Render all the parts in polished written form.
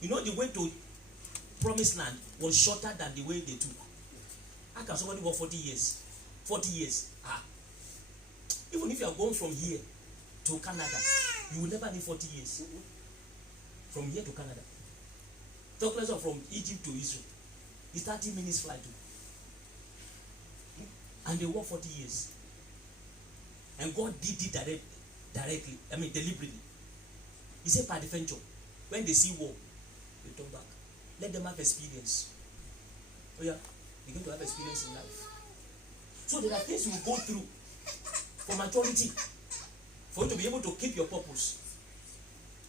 You know, the way to promised land was shorter than the way they took. How can somebody work 40 years? 40 years. Even if you are going from here to Canada, you will never need 40 years. From here to Canada. Talk less of from Egypt to Israel. It's 30 minutes flight. And they work 40 years. And God did it directly. I mean, deliberately. He said, by the venture, when they see war, they turn back. Let them have experience. Oh yeah, they're going to have experience in life. So there are things you will go through for maturity, for you to be able to keep your purpose.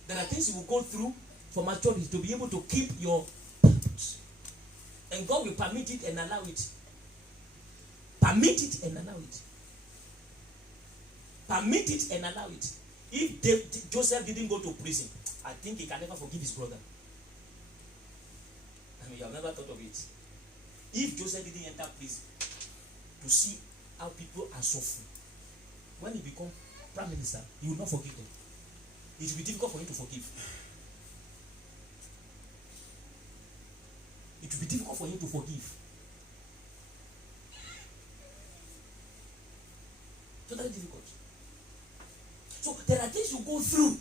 There are things you will go through for maturity to be able to keep your purpose. And God will permit it and allow it. Permit it and allow it. Permit it and allow it. If Joseph didn't go to prison, I think he can never forgive his brother. I mean, you have never thought of it. If Joseph didn't enter prison to see how people are suffering, when he becomes prime minister, he will not forgive them. It will be difficult for him to forgive. It will be difficult for him to forgive. Totally difficult. So there are things you go through,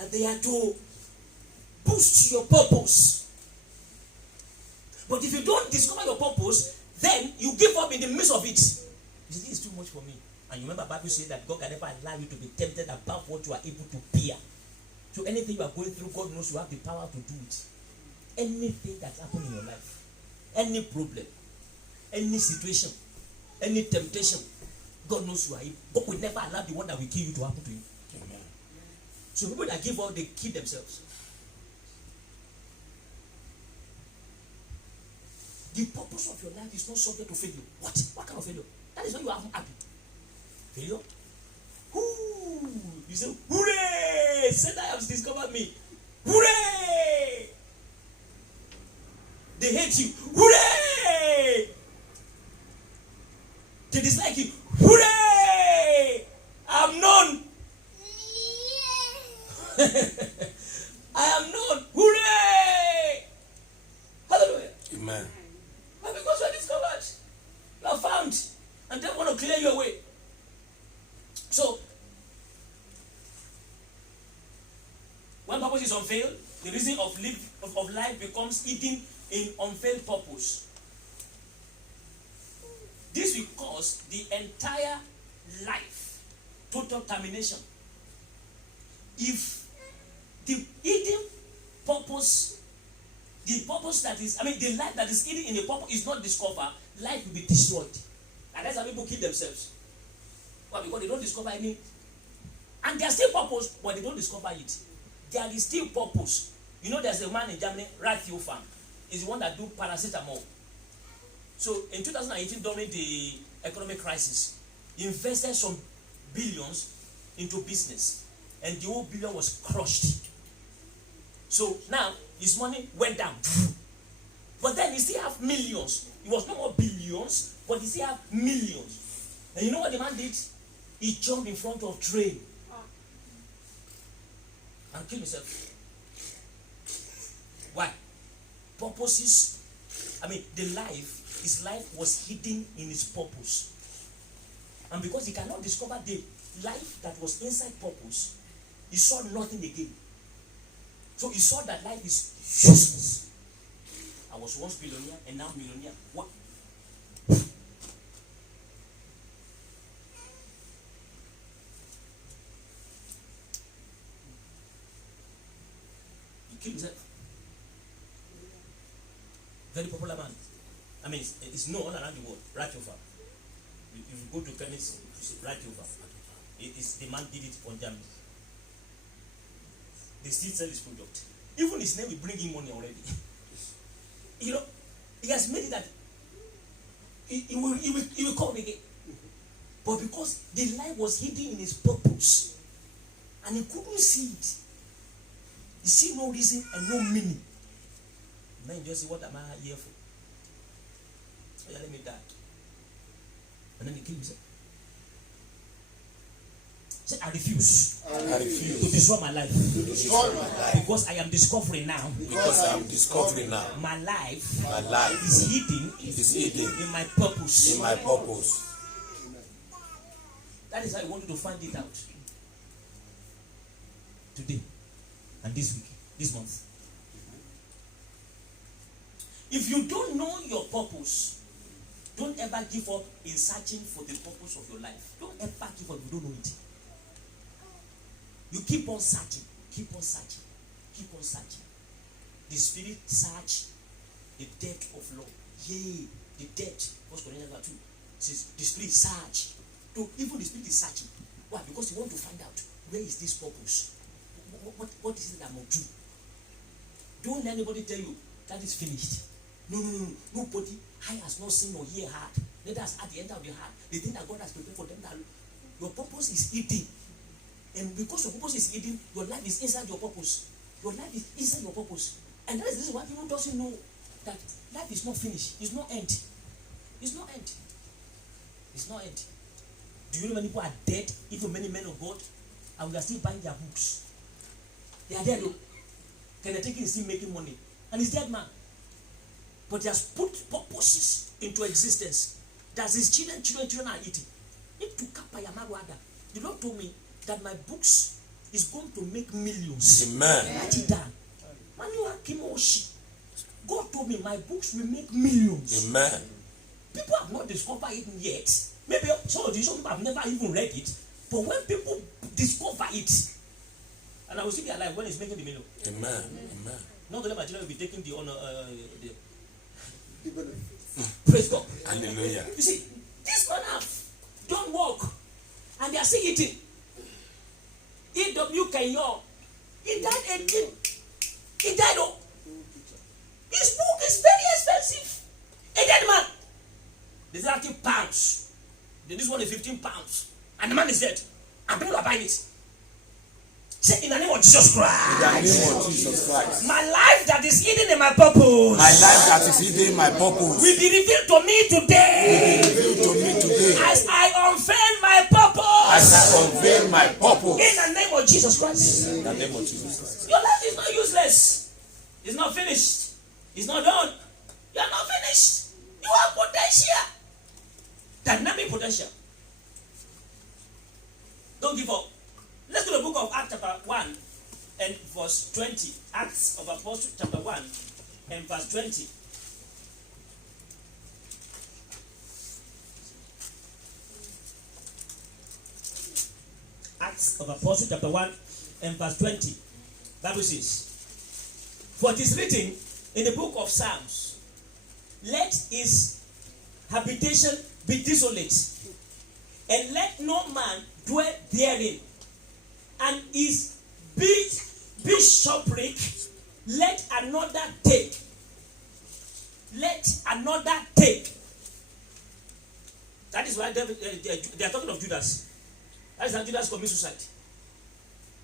and they are to boost your purpose. But if you don't discover your purpose, then you give up in the midst of it. This is too much for me. And you remember, Bible says that God can never allow you to be tempted above what you are able to bear. So anything you are going through, God knows you have the power to do it. Anything that's happening in your life, any problem, any situation, any temptation, God knows you are able. God will never allow the one that will kill you to happen to you. Amen. So people that give up, they kill themselves. The purpose of your life is not subject to failure. What kind of failure? That is when you are happy. Failure? Ooh, you say, hooray! Satan has discovered me. Hooray! They hate you. Hooray! They dislike you. Hooray! I'm known. I am known. Hooray! Hallelujah. Amen. But because you are discovered, you are found, and they want to clear you away. So, when purpose is unveiled, the reason of life becomes hidden in unveiled purpose. This will cause the entire life total termination. If the hidden purpose, the purpose that is, the life that is hidden in a purpose is not discovered, life will be destroyed. And that's how people kill themselves. Well, because they don't discover any. And there's still purpose, but they don't discover it. There is still purpose. You know, there's a man in Germany, Ratiofarm. He's the one that do paracetamol. So in 2018, during the economic crisis, he invested some billions into business, and the whole billion was crushed. So now his money went down, but then he still have millions. It was no more billions, but he still have millions. And you know what the man did? He jumped in front of train and killed himself. Why? Purposes. His life was hidden in his purpose. And because he cannot discover the life that was inside purpose, he saw nothing again. So he saw that life is useless. I was once billionaire and now millionaire. What? He killed himself. Very popular man. It's known all around the world. Ratiofarm. If you go to chemist, you see Ratiofarm. The man did it on Germany. They still sell his product. Even his name will bring him money already. You know, he has made it that he will come again. But because the life was hidden in his purpose, and he couldn't see it, he see no reason and no meaning. Now you just say, what am I here for? So let me die. And then he killed himself. Say, I refuse. I refuse To destroy my life. to destroy my life. Because I am discovering now. Because I am discovering now. My life My life is hidden is hidden in my purpose. in my purpose. That is how I want you to find it out. Today and this week, this month. If you don't know your purpose, don't ever give up in searching for the purpose of your life. Don't ever give up if you don't know it. You keep on searching, keep on searching, keep on searching. The Spirit search the depth of love. Yea, the depth. 1 Corinthians 2 says the Spirit search. So even the Spirit is searching. Why? Because you want to find out where is this purpose. What is it that I'm going to do? Don't let anybody tell you that is finished. No. Nobody, eye has not seen or ear heard. Let us at the end of the heart. The thing that God has prepared for them, that your purpose is hidden. And because your purpose is hidden, your life is inside your purpose. Your life is inside your purpose. And that is why people doesn't know that life is not finished. It's not end. It's not end. It's not end. Do you know many people are dead, even many men of God, and we are still buying their books? They are dead though. Keneteki is still making money. And he's dead man. But he has put purposes into existence. That his children are eating. The Lord told me that my books is going to make millions. Amen. Write it down. God told me my books will make millions. Amen. People have not discovered it yet. Maybe some people have never even read it. But when people discover it, and I will still be alive when it's making the million. Amen. Amen. Not only my children will be taking the honor. Praise God. Hallelujah. You see, this man have don't work, and they are still eating. E.W. Kenyon, he died 18. He died. Oh, his book is very expensive. A dead man. This is actually pounds. This one is 15 pounds, and the man is dead, and people are buying it. Say in the name of Jesus Christ. In the name of Jesus Christ. My life that is hidden in my purpose. My life that is hidden in my purpose. Will be revealed to me today. Will be revealed to me today. As I unveil my purpose. As I unveil my purpose. In the name of Jesus Christ. In the name of Jesus Christ. Your life is not useless. It's not finished. It's not done. You are not finished. You have potential. Dynamic potential. Don't give up. Let's go to the book of Acts chapter 1 and verse 20. Acts of Apostles chapter 1 and verse 20. Acts of Apostles chapter 1 and verse 20. Bible says, for it is written in the book of Psalms, let his habitation be desolate, and let no man dwell therein. And his bishopric let another take. Let another take. That is why they are talking of Judas. That is how Judas commits suicide.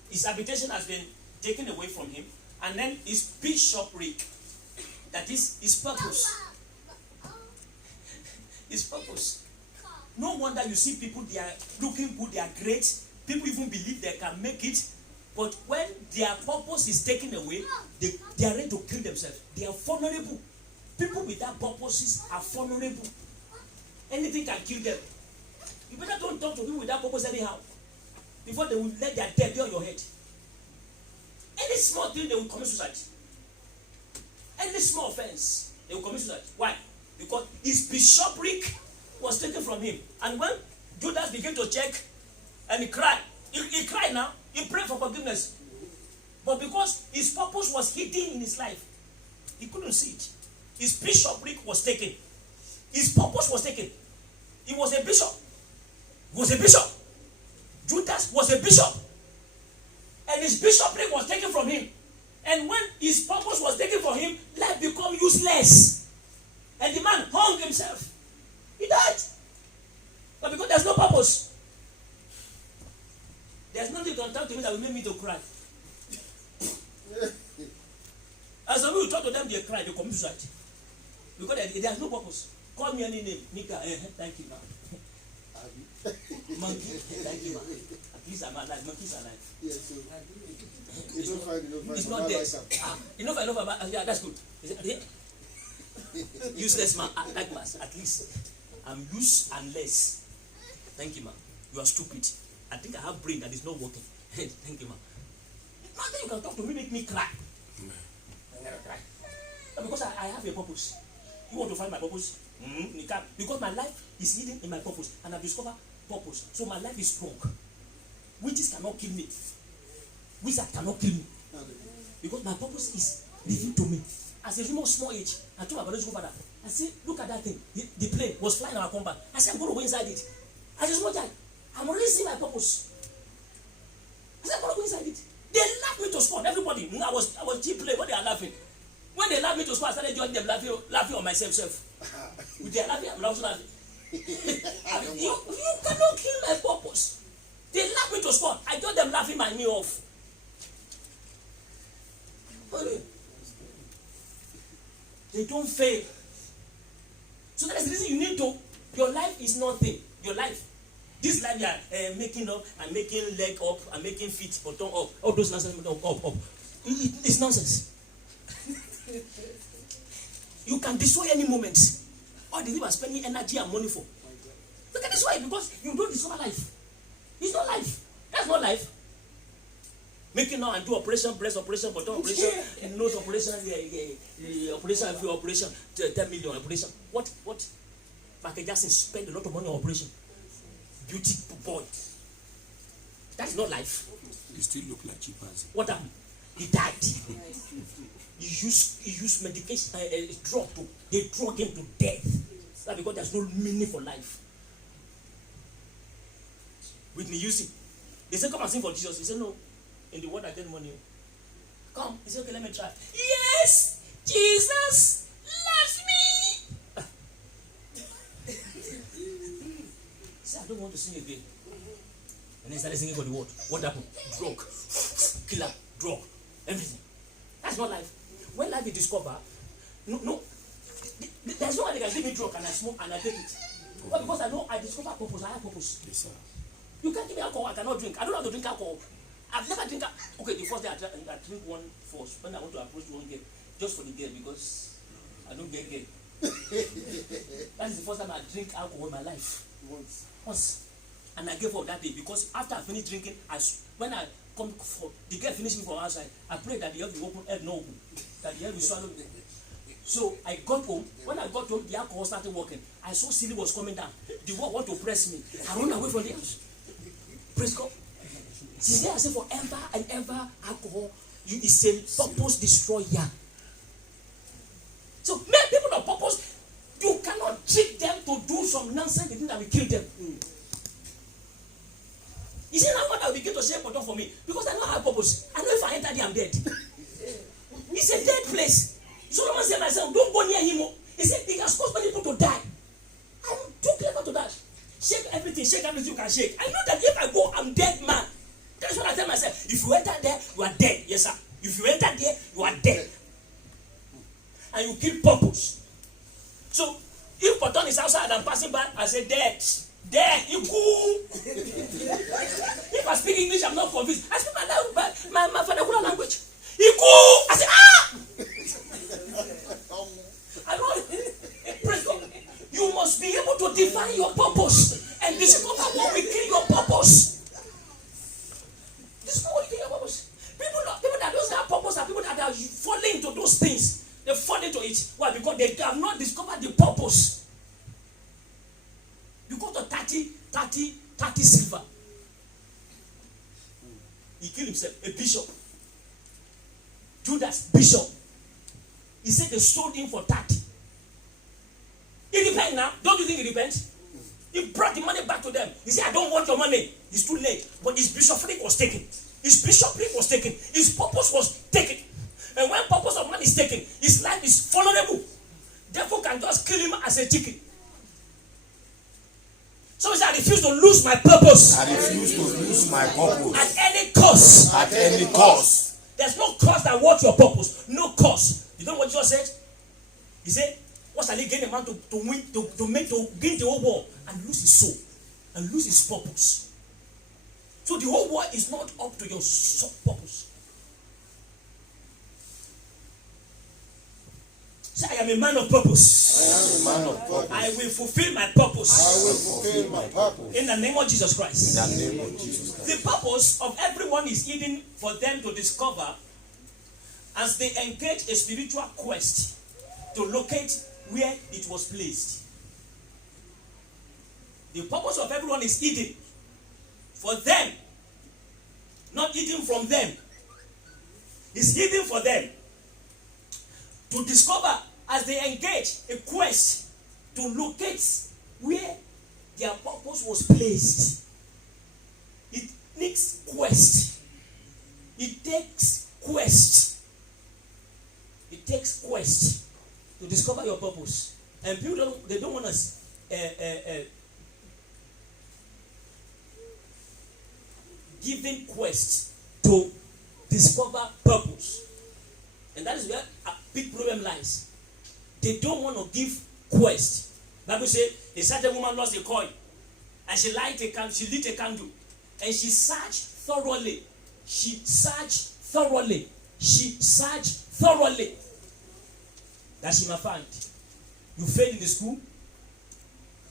His habitation has been taken away from him, and then his bishopric, that is his purpose. His purpose. No wonder you see people, they are looking good, they are great. People even believe they can make it. But when their purpose is taken away, they are ready to kill themselves. They are vulnerable. People without purposes are vulnerable. Anything can kill them. You better don't talk to people without purpose anyhow. Before they will let their death be on your head. Any small thing, they will commit suicide. Any small offense, they will commit suicide. Why? Because his bishopric was taken from him. And when Judas began to check, and he cried. He cried now. He prayed for forgiveness. But because his purpose was hidden in his life, he couldn't see it. His bishopric was taken. His purpose was taken. He was a bishop. He was a bishop. Judas was a bishop. And his bishopric was taken from him. And when his purpose was taken from him, life became useless. And the man hung himself. He died. But because there's no purpose, there's nothing to talk to me that will make me to cry. As some people talk to them, they cry, they commit suicide. Because there's no purpose. Call me any name. Nika, thank you, man. Monkey, thank you, man. Please, I'm alive. My kids are alive. Yes, so it's not fine. It's not dead. Enough about. Yeah, that's good. Yeah. Useless man, like man. At least I'm use and less. Thank you, man. You are stupid. I think I have brain that is not working. Thank you, man. Nothing you can talk to me make me cry. I never cry. Because I have a purpose. You want to find my purpose? Because my life is hidden in my purpose, and I've discovered purpose. So my life is strong. Witches cannot kill me. Wizard cannot kill me. Because my purpose is revealed to me. As a small age, I told my biological father, I said, look at that thing. The plane was flying our compound. I said, I'm going to go inside it. As a small child, I'm already seeing my purpose. I said, I'm going to go inside it. They laughed me to scorn. Everybody, I was cheap play when they are laughing. When they laughed me to scorn, I started joining them laughing on myself. With their laughing, I'm also laughing. You cannot kill my purpose. They laughed me to scorn. I told them laughing my knee off. They don't fail. So that's the reason you need to. Your life is nothing. Your life. This life you are making up and making leg up and making feet bottom up. All those nonsense up. It's nonsense. You can destroy any moment. All the people are spending energy and money for. You can destroy it because you don't discover life. It's not life. That's not life. Making now and do operation, breast operation, bottom operation, nose operation, operation, 10 million operation. What? Michael Jackson spend a lot of money on operation. Beauty boy. That's not life. You still look like chimpanzee. What happened? He died. He used medication, drug to. They drug him to death. That's because there's no meaning for life. Whitney Houston. They said, come and sing for Jesus. He said, no. In the world I get money. Come. He said, okay, let me try. Yes, Jesus loves me. He said, I don't want to sing again. And then started singing for the world. What happened? Drug. Killer. Drug. Everything. That's not life. When life is discovered, no. There's no one that can give me drug and I smoke and I take it. Well, because I know I discover purpose. I have purpose. Yes, sir. You can't give me alcohol. I cannot drink. I don't know how to drink alcohol. I've never drink. Okay, the first day I drink one first when I want to approach one girl, just for the girl because I don't get girl. That is the first time I drink alcohol in my life. Once. And I gave up that day because after I finished drinking, when I come for the girl finished me from outside, I prayed that the earth will open, earth no open, that the earth will swallow me. So I got home. When I got home, the alcohol started working. I saw Silly was coming down. The world want to press me. I run away from the house. Praise God. Since then I say forever and ever, alcohol is a purpose destroyer. So many people of purpose, you cannot trick them to do some nonsense. They think that will kill them. You see now what I will begin to say bottom for me because I know I have purpose. I know if I enter there I'm dead. It's a dead place. Solomon said myself, don't go near him. He said he has caused many people to die. I'm too clever to die. Shake everything you can shake. I know that if I go, I'm dead man. That's what I tell myself. If you enter there, you are dead. Yes, sir. If you enter there, you are dead. And you kill purpose. So, if Patton is outside and I'm passing by, I say dead. Dead. You cool. If I speak English, I'm not convinced. I speak my vernacular language. You cool. I say, ah! I know. Praise God. You must be able to define your purpose and discover what will kill your purpose. Discover what will kill your purpose. People that don't have purpose are people that are falling into those things. They fall into it. Why? Because they have not discovered the purpose. You go to 30 silver. He killed himself. A bishop. Judas, bishop. He said they sold him for 30. He repent now. Don't you think he repent? He brought the money back to them. He said, I don't want your money. It's too late. But his bishopric was taken. His bishopric was taken. His purpose was taken. And when purpose of man is taken, his life is vulnerable. Devil can just kill him as a chicken. So he said, I refuse to lose my purpose. I refuse to lose my purpose. At any cost. At any cost. There's no cost that worth your purpose. No cost. You know what Jesus said? He said, what shall he gain a man to gain the whole world and lose his soul and lose his purpose? So the whole world is not up to your purpose. Say, I am a man of purpose. I am a man of purpose. I will fulfill my purpose. I will fulfill my purpose. In the name of Jesus Christ. In the name of Jesus Christ. The purpose of everyone is hidden for them to discover as they engage a spiritual quest to locate where it was placed. The purpose of everyone is hidden for them, not hidden from them. It's hidden for them to discover as they engage a quest to locate where their purpose was placed. It needs quest. It takes quest. It takes quest to discover your purpose. And people don't want us giving quest to discover purpose. And that is where a big problem lies. They don't want to give quest. Bible says a certain woman lost a coin and she lit a candle and she searched thoroughly. She searched thoroughly that she might find. You failed in the school.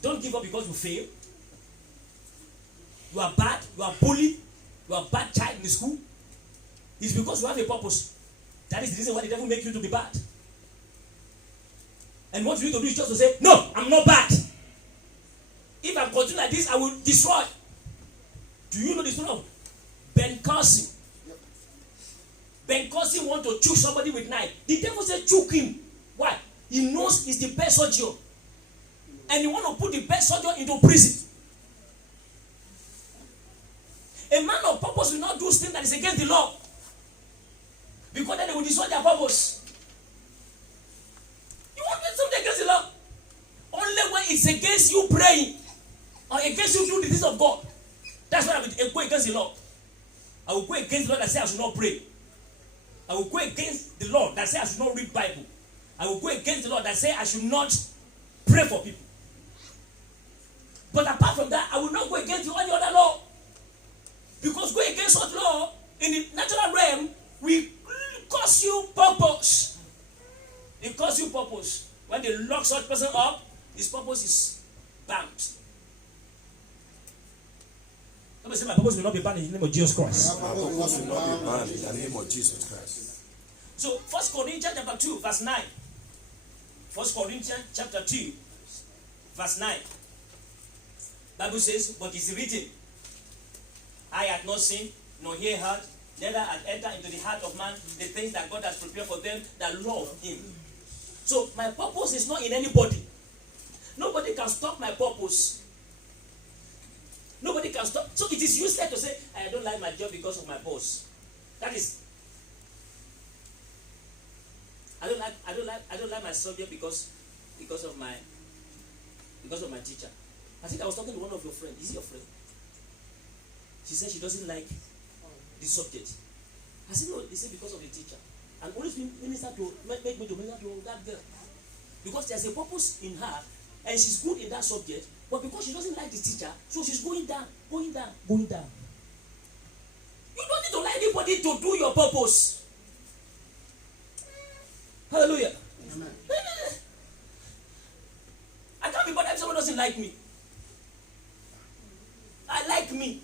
Don't give up because you fail. You are bad. You are bullied. You are a bad child in the school. It's because you have a purpose. That is the reason why the devil makes you to be bad. And what you need to do is just to say, no, I'm not bad. If I continue like this, I will destroy. Do you know the story of Ben Carson? Yep. Ben Carson want to choke somebody with knife. The devil said, choke him. Why? He knows he's the best surgeon. And he want to put the best surgeon into prison. A man of purpose will not do things that is against the law. Because then they will destroy their purpose. You want to do something against the law? Only when it's against you praying or against you doing the things of God. That's when I will go against the law. I will go against the law that says I should not pray. I will go against the law that says I should not read Bible. I will go against the law that says I should not pray for people. But apart from that, I will not go against any other law. Because going against such law in the natural realm will cause you purpose. It causes you purpose. When they lock such person up, his purpose is bound. Somebody say, my purpose will not be bound in the name of Jesus Christ. My purpose will not be bound in the name of Jesus Christ. So 1 Corinthians chapter 2, verse 9. 1 Corinthians chapter 2, verse 9. Bible says, but it's written, I had not seen, nor ear heard, neither had entered into the heart of man the things that God has prepared for them that love him. So my purpose is not in anybody. Nobody can stop my purpose. Nobody can stop. So it is useless to say, I don't like my job because of my boss. That is, I don't like my subject because of my teacher. I think I was talking to one of your friends. Is he your friend? She said she doesn't like the subject. I said, no, they say because of the teacher. And always minister to make me to minister to that girl. Because there's a purpose in her, and she's good in that subject, but because she doesn't like the teacher, so she's going down. You don't need to like anybody to do your purpose. Hallelujah. Amen. I can't be bothered if someone doesn't like me. I like me.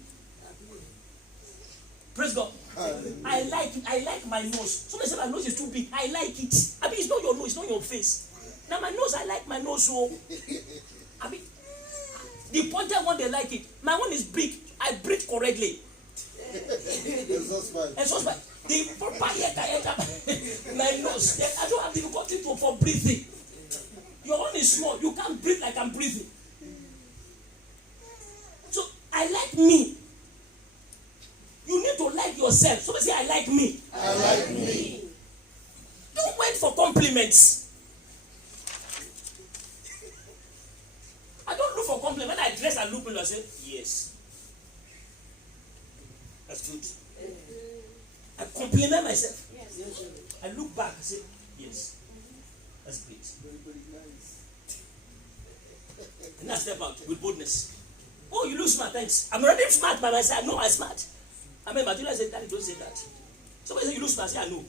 Praise God. I like my nose. Somebody said my nose is too big. I like it. I mean, it's not your nose, it's not your face. Now my nose, I like my nose so. I mean, the pointed one, they like it. My one is big. I breathe correctly. And so the proper enter my nose. I don't have difficulty for breathing. Your one is small. You can't breathe like I'm breathing. So I like me. You need to like yourself. Somebody say, I like me. I like me. Don't wait for compliments. I don't look for compliments. When I dress, I look and I say, yes. That's good. I compliment myself. Yes. I look back and say, yes. That's great. Very, very nice. And I step out with boldness. Oh, you look smart, thanks. I'm already smart by myself. I know I'm smart. I mean, Matilda said, Daddy, don't say that. Somebody said, you look smart. I say, I know.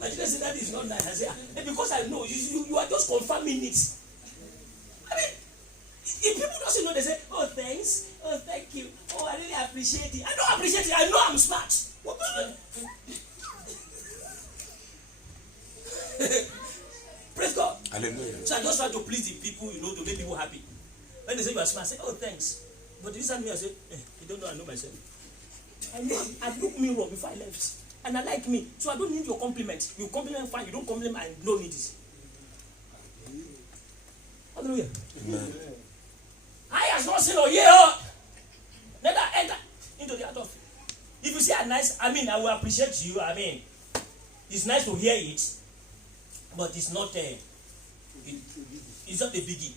Matilda said, that is not nice. I say, because I know, you are just confirming it. I mean, if people doesn't know, they say, oh, thanks. Oh, thank you. Oh, I really appreciate it. I don't appreciate it. I know I'm smart. What? Praise God. Hallelujah. So I just try to please the people, to make people happy. When they say you are smart, I say, oh, thanks. But this time I say, you don't know, I know myself. I know I look me wrong before I left. And I like me. So I don't need your compliment. You compliment fine, you don't compliment, I don't need it. Hallelujah. Amen. I has not seen or hear. Let her enter into the heart of it. If you say a nice, I will appreciate you. It's nice to hear it, but it's not it's not a biggie.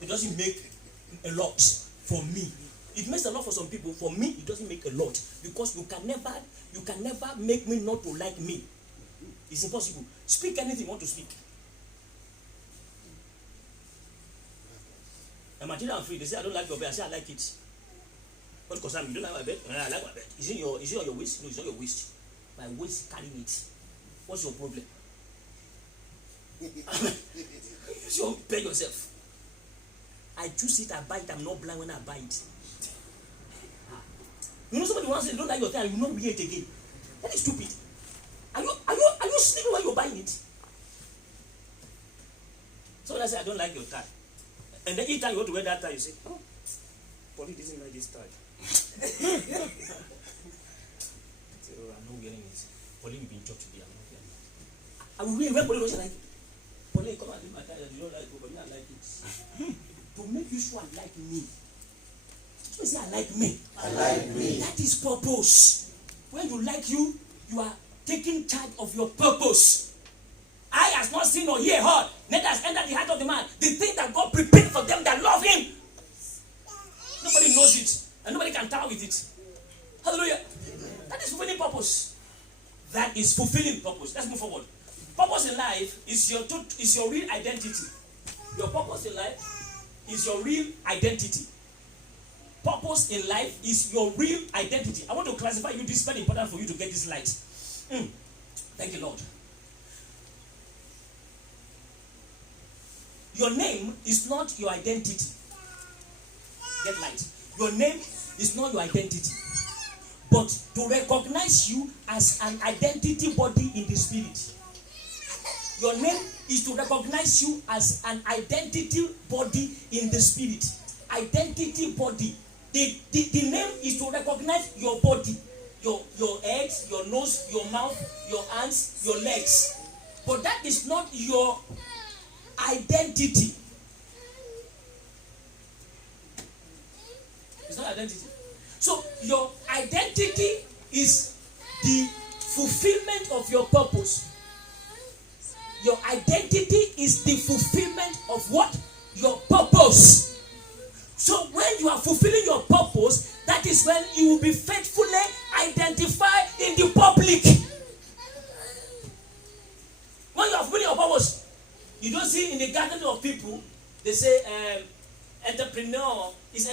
It doesn't make a lot for me. It makes a lot for some people. For me, it doesn't make a lot because you can never make me not to like me. It's impossible. Speak anything you want to speak. Imagine I'm free. They say I don't like your bed. I say I like it. What concern me? You don't like my bed? I like my bed. Is it on your waist? No, it's not your waist. My waist carrying it. What's your problem? You pay yourself. I choose it, I buy it. I'm not blind when I buy it. Somebody wants to say, don't like your thing, and you will not wear it again. That is stupid. Are you sleeping while you're buying it? So when I say, I don't like your tie. And then each time you want to wear that tie, you say, oh, Polly doesn't like this tie. Say, oh, I'm not wearing it. Polly will be in church today, I'm not wearing it. I will wear Polly doesn't like it. Polly, come and leave my tie, you don't like it, but I like it. To make you sure I like me. So say, I like me. I like me. That is purpose. When you like you are taking charge of your purpose. Eye has not seen or ear heard, neither has entered the heart of the man. The thing that God prepared for them that love him. Nobody knows it, and nobody can tell with it. Hallelujah. That is fulfilling purpose. That is fulfilling purpose. Let's move forward. Purpose in life is your real identity. Your purpose in life is your real identity. Purpose in life is your real identity. I want to classify you. This is very important for you to get this light. Thank you, Lord. Your name is not your identity. Get light. Your name is not your identity. But to recognize you as an identity body in the spirit. Your name is to recognize you as an identity body in the spirit. Identity body. The name is to recognize your body. Your head, your nose, your mouth, your hands, your legs. But that is not your identity. It's not identity. So your identity is the fulfillment of your purpose. Your identity is the fulfillment of what? Your purpose. So when you are fulfilling your purpose, that is when you will be faithfully identified in the public. When you are fulfilling your purpose, you don't see in the gathering of people, they say entrepreneur is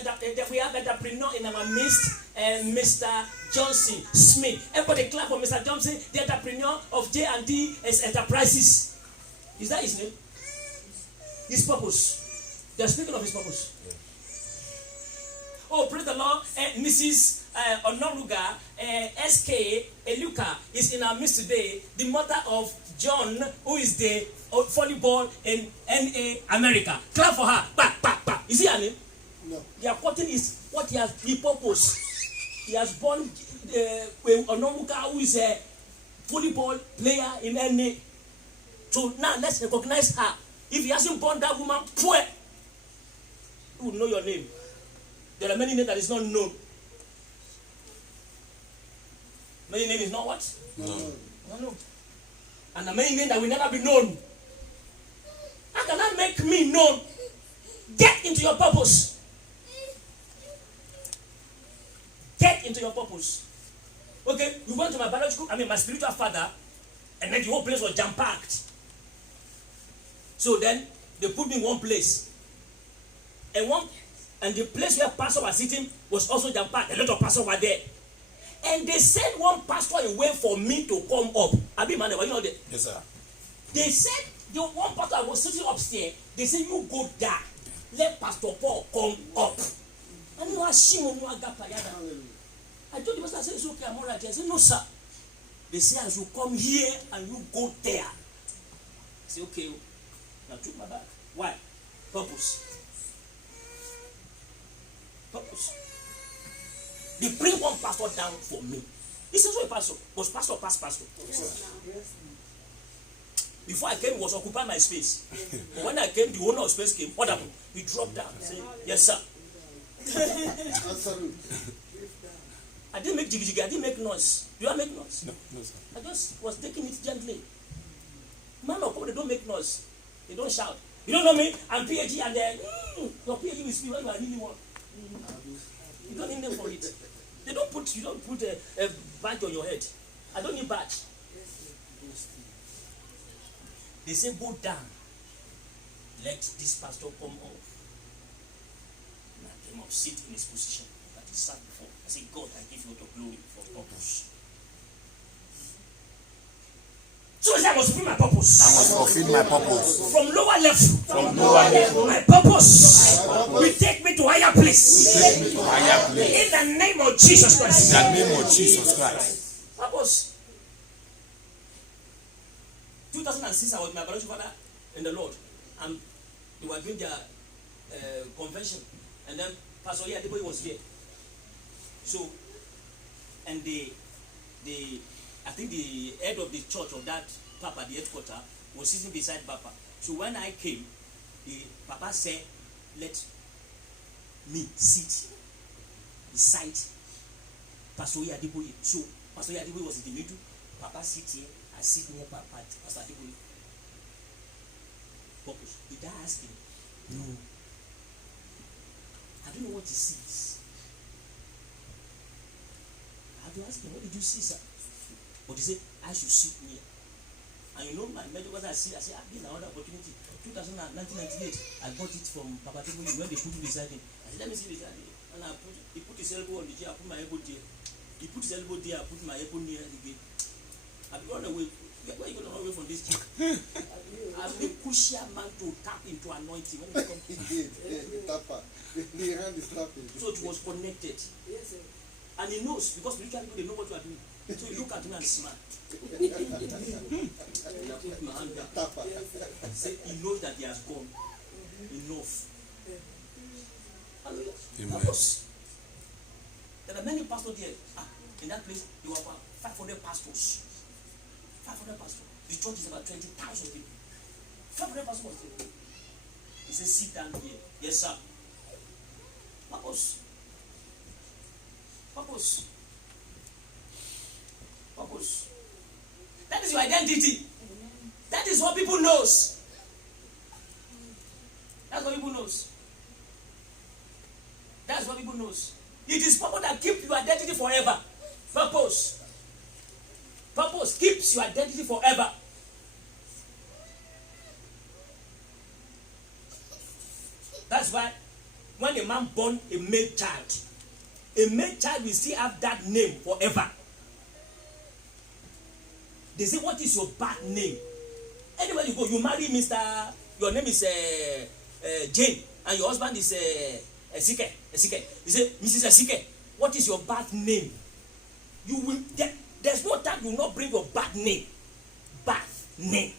we have entrepreneur in our midst, Mr. Johnson Smith. Everybody clap for Mr. Johnson, the entrepreneur of J&D Enterprises. Is that his name? His purpose. They are speaking of his purpose. Yeah. Oh, praise the Lord. Mrs. Onoruga SK Eluka is in our midst today, the mother of John, who is the volleyball in NA America. Clap for her. Bah, bah, bah. Is he her name? No. Their cotton is what he has purpose. He has born Onoruga, who is a volleyball player in NA. So now let's recognize her. If he hasn't born that woman, who will know your name? There are many names that is not known. Many names is not what? No. No. And the many names that will never be known. How can that make me known? Get into your purpose. Get into your purpose. Okay, we went to my spiritual father, and then the whole place was jam-packed. So then they put me in one place. And the place where pastor was sitting was also jam-packed. A lot of pastors were there. And they sent one pastor away for me to come up. Abi man, were you not there? Yes, sir. They said, the one pastor was sitting upstairs. They said, you go down. Let Pastor Paul come up. And you are Shimon. I told the pastor, I said, it's okay, I'm all right. I said, no, sir. They say, I should come here and you go there. I said, okay. I took my bag. Why? Purpose. Purpose. They bring one pastor down for me. This is what a pastor was. Pastor past pastor. Before I came, he was occupying my space. But when I came, the owner of space came. What happened? He dropped down. Said, yes, sir. I didn't make jiggy. I didn't make noise. Do I make noise? No, sir. I just was taking it gently. Man of God, they don't make noise. They don't shout. You don't know me? I'm PhD and then your PhD will speak when you are really one. You don't need them for it. You don't put a badge on your head. I don't need badge. They say go down. Let this pastor come off. And I came up, sit in his position that he sat before. I said, God, I give you the glory for purpose. So I must fulfill my purpose. I must fulfill my purpose. From lower level. From lower level. My purpose will take me to higher place. Take me to higher place. In the name of Jesus Christ. In the name of Jesus Christ. Purpose. 2006, I was with my biological father in the Lord, and they were doing their convention, and then Pastor Adeboye was here. So, and I think the head of the church of that Papa, the headquarter, was sitting beside Papa. So when I came, the Papa said, let me sit beside Pastor Adeboye. So Pastor Adeboye was in the middle. Papa sit here, I sit near Papa, Pastor Adeboye. Purpose. Did I ask him? No. I don't know what he sees. I have to ask him, what did you see, sir? But he said, I should sit near. And you know, my medical, I said, this is another opportunity. 1998, I got it from Papa Adeboye when they put it beside him. I said, let me see beside him. And he put his elbow on the chair, I put my elbow there. He put his elbow there, I put my elbow near the gate. I've run away. Where are you going to run away from this chair? I'm a crucial man to tap into anointing. When it comes to The hand is tapping. so it was connected. And he knows, because spiritual people, they know what you are doing. So he look at me and smile. He put my hand down. Say he knows that he has gone. Enough. Amen. There are many pastors there. In that place, there were about 500 pastors. 500 pastors. The church is about 20,000 people. 500 pastors was there. He said, sit down here. Yes, sir. Purpose. Purpose. Purpose. That is your identity. That is what people knows. That's what people knows. That's what people knows. It is purpose that keeps your identity forever. Purpose. Purpose keeps your identity forever. That's why when a man born a male child will still have that name forever. They say, what is your bad name? Anywhere you go, you marry Mr. Your name is Jane, and your husband is Esike. You say, Mrs. Esike, what is your bad name? You will. There's no time you will not bring your bad name. Bad name.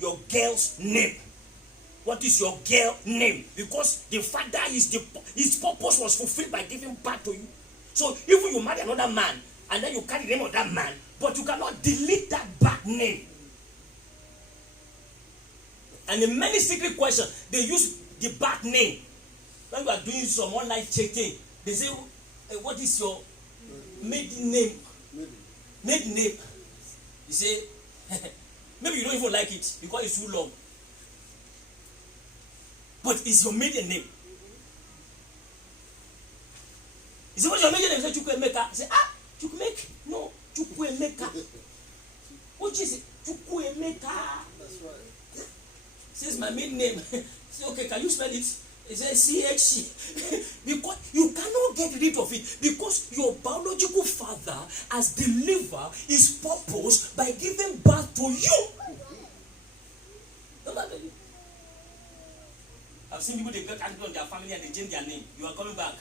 Your girl's name. What is your girl name? Because the father his purpose was fulfilled by giving birth to you. So even you marry another man and then you carry the name of that man, but you cannot delete that bad name. And in many secret questions, they use the bad name. When you are doing some online checking, they say, what is your maiden name? Maiden name. You say, maybe you don't even like it because it's too long. But it's your maiden name. You say, what's your maiden name? You say, Chukwuemeka. You say, Chukwuemeka. No, Chukwuemeka. What is it? Chukwuemeka. That's right. Says my maiden name. Say, okay, can you spell it? He said, CHC. Because you cannot get rid of it. Because your biological father has delivered his purpose by giving birth to you. Don't matter. I've seen people, they get angry on their family and they change their name. You are coming back.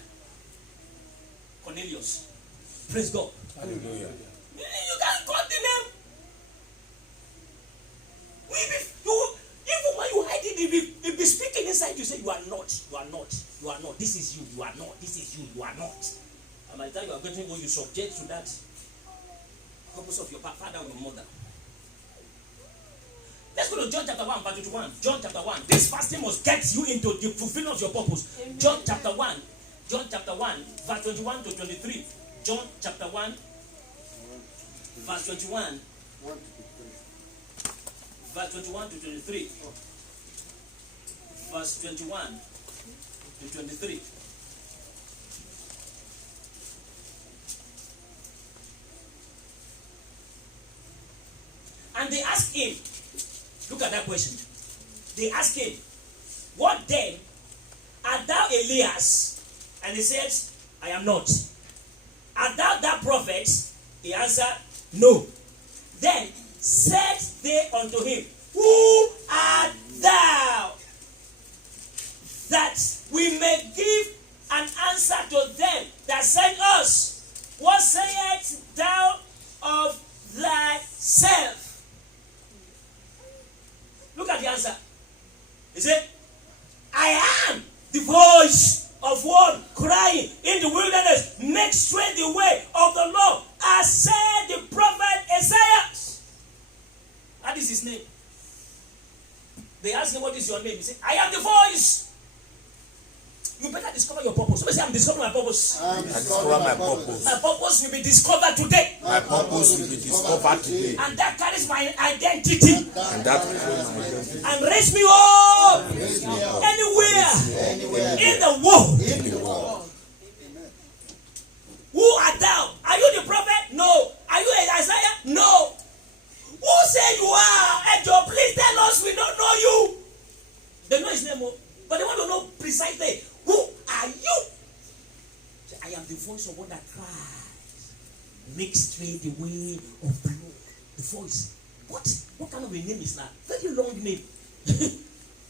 Cornelius. Praise God. Hallelujah. You can't cut the name. Even when you hide it, it be speaking inside you, say you are not, you are not, you are not. This is you, you are not. This is you, you are not. And by the time you are getting old, you subject to that purpose of your father or your mother. Let's go to John chapter 1, verse 21. John chapter 1. This fasting must get you into the fulfillment of your purpose. Amen. John chapter 1, verse 21 to 23. John chapter 1, verse 21. Verse 21 to 23. Verse 21 to 23. And they asked him, look at that question. They asked him, what then? Art thou Elias? And he said, I am not. Art thou that prophet? He answered, no. Then said they unto him, who art thou? That we may give an answer to them that sent us. What sayest thou of thyself? Look at the answer. He said, I am the voice of one crying in the wilderness, make straight the way of the Lord, as said the prophet Isaiah. That is his name. They asked him, what is your name? He said, I am the voice. You better discover your purpose. Somebody say, I'm discovering my purpose. I discover my purpose. My purpose will be discovered today. My purpose will be discovered today. And that carries my identity. And that will carry my identity. And raise me up. Anywhere. In the world. Who art thou? Are you the prophet? No. Are you Isaiah? No. Who say you are? Ejo, please tell us. We don't know you. They know his name, but they want to know precisely, who are you? So I am the voice of one that cries, make straight the way of the Lord. The voice. What kind of a name is that? Very long name.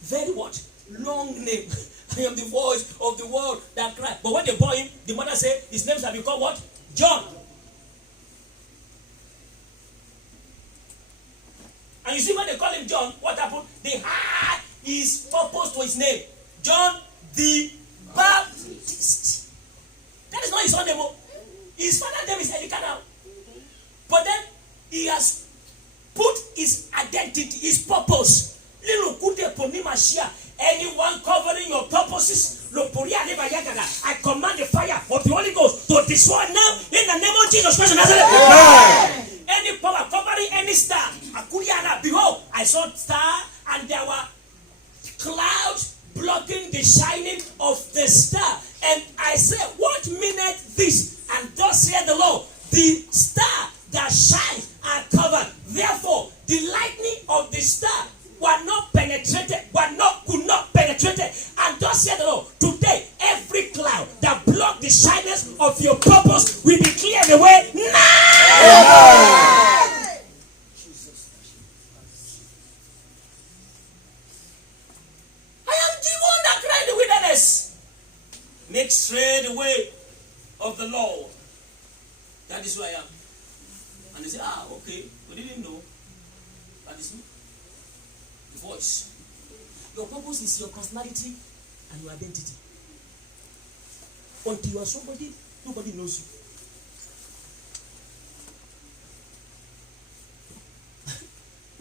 Very what? Long name. I am the voice of the world that cries. But when they bore him, the mother said his name shall be called what? John. And you see, when they call him John, what happened? They had his purpose to his name. John the Baptist. That is not his own name. His father's name is Elikana. But then he has put his identity, his purpose. Anyone covering your purposes, I command the fire of the Holy Ghost to destroy now in the name of Jesus Christ of Nazareth. Any power covering any star, behold, I saw star and there were clouds blocking the shining of the star. And I said, what meaneth this? And thus saith the Lord, the star that shines are covered. Therefore, the lightning of the star were not penetrated, could not penetrate it. And thus said the Lord, today every cloud that block the shyness of your purpose will be cleared away now. I am the one that cried in the wilderness. Make straight the way of the Lord. That is who I am. And they say, okay, we didn't know. That is me. The voice. Your purpose is your personality and your identity. Until you are somebody, nobody knows you.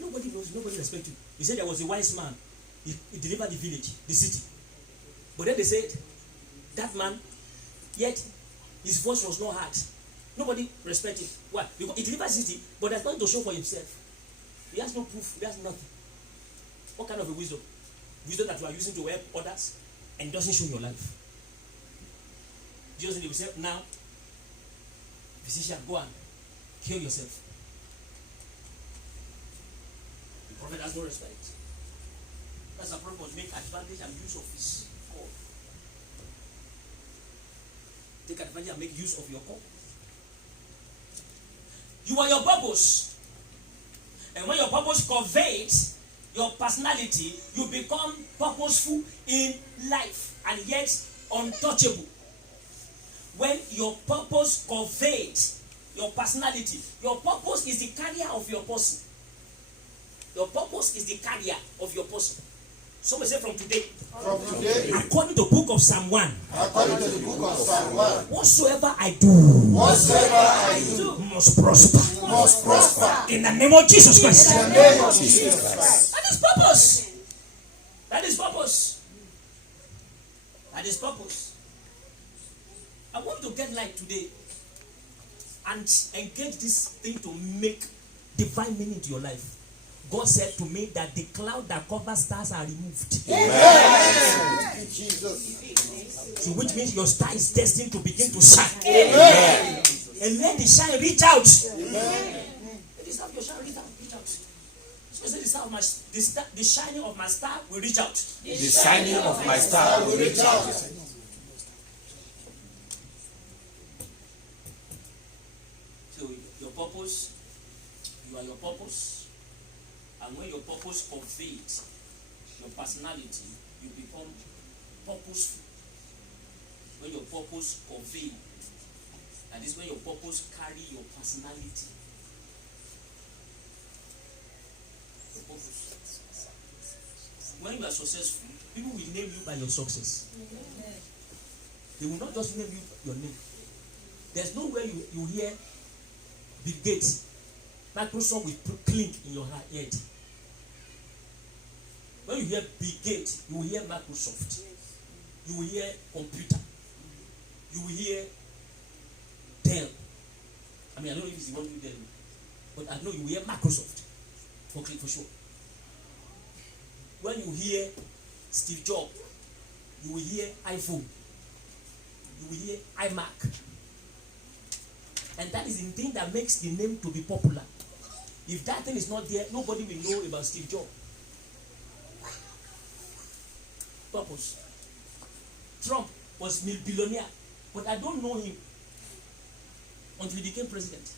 Nobody knows you, nobody respects you. He said there was a wise man. He delivered the village, the city. But then they said, that man, yet his voice was not heard. Nobody respected him. Why? Because he delivered the city, but there's nothing to show for himself. He has no proof, he has nothing. What kind of a wisdom? Wisdom that you are using to help others and doesn't show your life. Jesus will say, now, physician, go and kill yourself. The prophet has no respect. That's a prophet must make advantage and use of his God. Take advantage and make use of your call. You are your purpose. And when your purpose conveys your personality, you become purposeful in life and yet untouchable. When your purpose conveys your personality, your purpose is the carrier of your person. Your purpose is the carrier of your person. Somebody say from today. From today, According to the book of Psalm 1. according to the book of Psalm 1, Whatsoever I do whatsoever I do must prosper. must prosper. In the name of Jesus Christ. In the name of Jesus Christ. That is purpose. That is purpose. That is purpose. I want to get light today and engage this thing to make divine meaning to your life. God said to me that the cloud that covers stars are removed. Amen. Jesus. So which means your star is destined to begin to shine. Amen. And let the shine reach out. Amen. Let the star of your shine reach out. Reach out. So say the shining of my star will reach out. The shining of my star will reach out. So your purpose, you are your purpose. And when your purpose conveys your personality, you become purposeful. When your purpose conveys, that is when your purpose carry your personality. Your purpose. When you are successful, people will name you by your success. They will not just name you your name. There's no way you hear Bill Gates, Microsoft will clink in your head. When you hear Bill Gates, you will hear Microsoft. You will hear computer. You will hear Dell. I mean, I don't know if it's the one you Dell, but I know you will hear Microsoft. For sure. When you hear Steve Jobs, you will hear iPhone. You will hear iMac. And that is the thing that makes the name to be popular. If that thing is not there, nobody will know about Steve Jobs. Purpose. Trump was a billionaire, but I don't know him until he became president.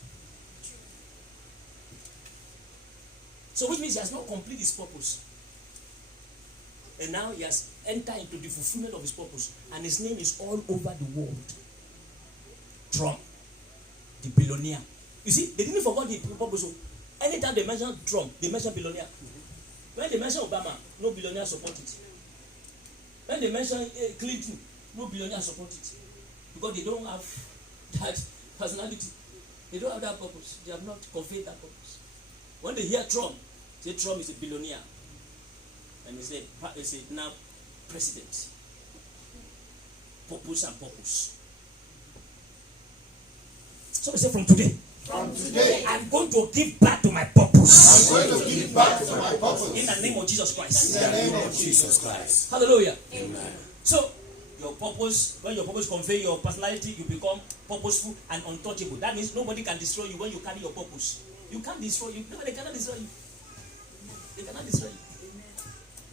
So which means he has not completed his purpose. And now he has entered into the fulfillment of his purpose. And his name is all over the world. Trump, the billionaire. You see, they didn't forget the purpose. So anytime they mention Trump, they mention billionaire. When they mention Obama, no billionaire support it. When they mention Clinton, no billionaire support it. Because they don't have that personality. They don't have that purpose. They have not conveyed that purpose. When they hear Trump, say Trump is a billionaire. And they say now president. Purpose and purpose. So we say from today. From today, I'm going to give back to my purpose. I'm going to give back to my purpose. In the name of Jesus Christ. In the name of Jesus Christ. Hallelujah. Amen. So, your purpose, when your purpose conveys your personality, you become purposeful and untouchable. That means nobody can destroy you when you carry your purpose. You can't destroy you. No, they cannot destroy you. They cannot destroy you.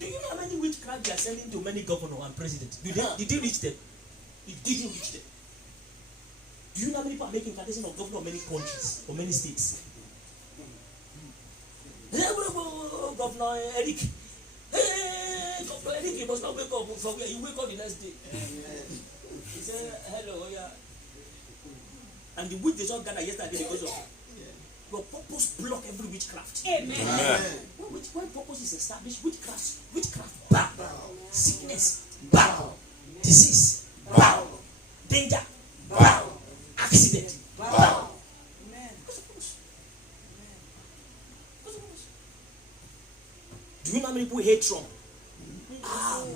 Do you know how many witchcraft they are sending to many governors and presidents? Did they reach them? It didn't reach them. Do you know how many people are making incantation of governor of many countries or many states? Governor Eric. Hey, Governor Eric, he must not wake up from where he wake up the next day. He said, hello, yeah. And the witch they just gathered yesterday because of your purpose block every witchcraft. Amen. When purpose is established, witchcraft bow. Sickness bow. Disease bow. Danger bow. Accident bow. Do you know how many people hate Trump?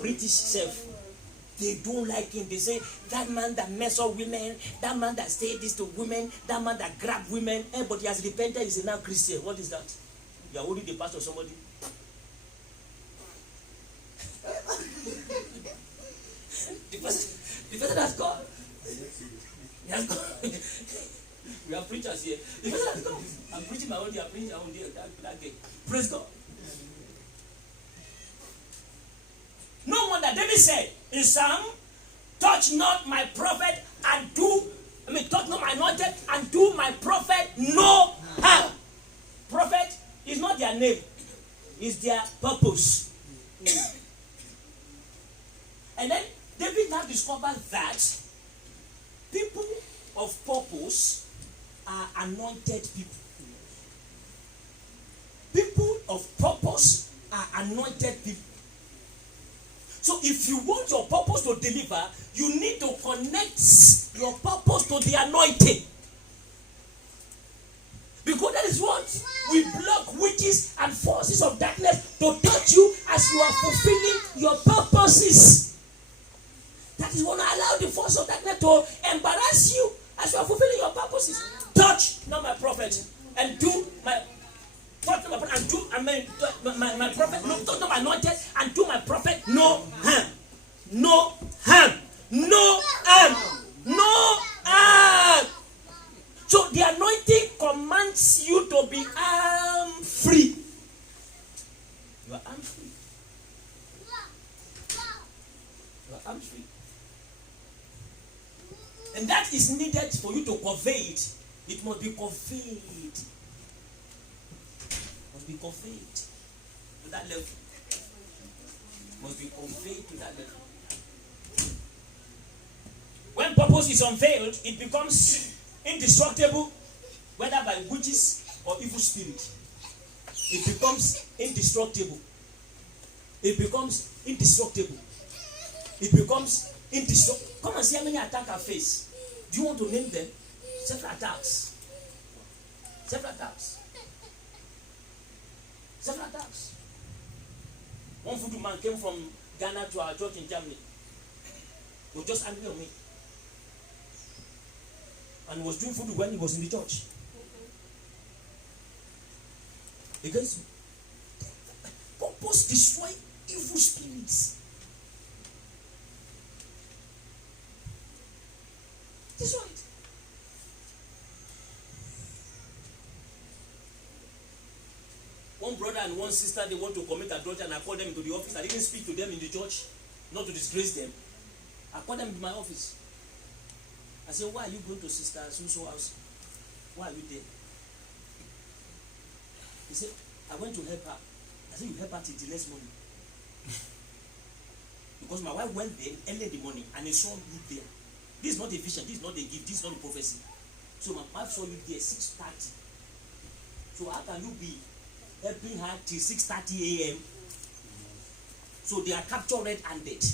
British self. They don't like him. They say that man that mess up women, that man that say this to women, that man that grab women. But he has repented. He's a now Christian. What is that? You are holding the pastor of somebody. the person has gone. He has gone. We are preachers here. The person has gone. I'm preaching my own day. I'm preaching my own day. That day. Praise God. No wonder David said in Psalm touch not my prophet and touch not my anointed and do my prophet no harm. Prophet is not their name, it's their purpose. And then David now discovered that people of purpose are anointed people. People of purpose are anointed people. So if you want your purpose to deliver, you need to connect your purpose to the anointing. Because that is what we block witches and forces of darkness to touch you as you are fulfilling your purposes. That is what allow the force of darkness to embarrass you as you are fulfilling your purposes. Touch not my prophet and do my prophet and do my prophet no, touch not my anointed and do my prophet no harm. No harm. No harm. No harm. So the anointing commands you to be arm free. You are arm free. You are arm free. And that is needed for you to convey it. It must be conveyed. It must be conveyed to that level. It must be conveyed to that level. When purpose is unveiled, it becomes indestructible, whether by witches or evil spirit. It becomes indestructible. It becomes indestructible. It becomes indestructible. Come and see how many attacks I face. Do you want to name them? Several attacks. Several attacks. Several attacks. One voodoo man came from Ghana to our church in Germany. He was just angry on me. And he was doing voodoo when he was in the church. Because purpose destroy evil spirits. Destroy it. One brother and one sister, they want to commit adultery, and I called them into the office. I didn't speak to them in the church, not to disgrace them. I called them in my office. I said, why are you going to Sister So-so house? Why are you there? He said, I went to help her. I said, you help her till the next morning. Because my wife went there early in the morning and he saw you there. This is not a vision, this is not a gift, this is not a prophecy. So my wife saw you there 6:30. So how can you be helping her till 6:30 a.m.? So they are captured red-handed.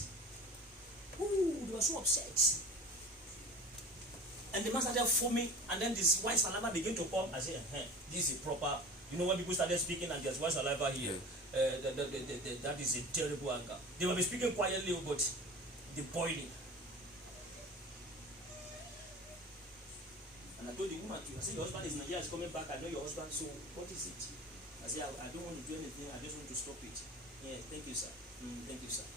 Ooh, they were so upset. And the man started foaming, and then this white saliva began to come. I said, this is proper. You know, when people started speaking and there's white saliva here, that is a terrible anger. They will be speaking quietly, but the boiling. And I told the woman too, I said, your husband is Nigeria, is coming back. I know your husband, so what is it? I said, I don't want to do anything, I just want to stop it. Yeah, thank you, sir. Thank you, sir.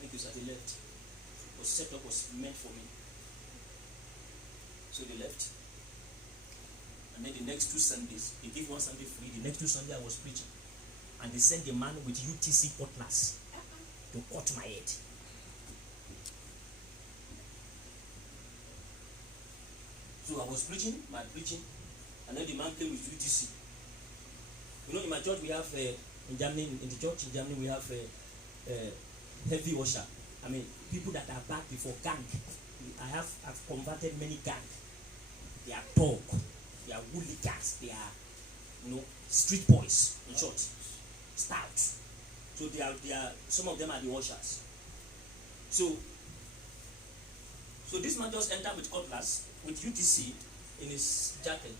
Thank you, sir. They left. The setup was meant for me. So they left. And then the next 2 Sundays, they gave 1 Sunday free. The next 2 Sundays I was preaching. And they sent a man with UTC cutlass to cut my head. So I was preaching, and then the man came with UTC. You know, in my church we have, in Germany, in the church in Germany we have heavy usher. I mean, people that are back before gang. I've converted many gang. They are dog, they are hooligans, they are, street boys, in short, stout. So they are some of them are the ushers. So this man just entered with cutlass, with UTC in his jacket.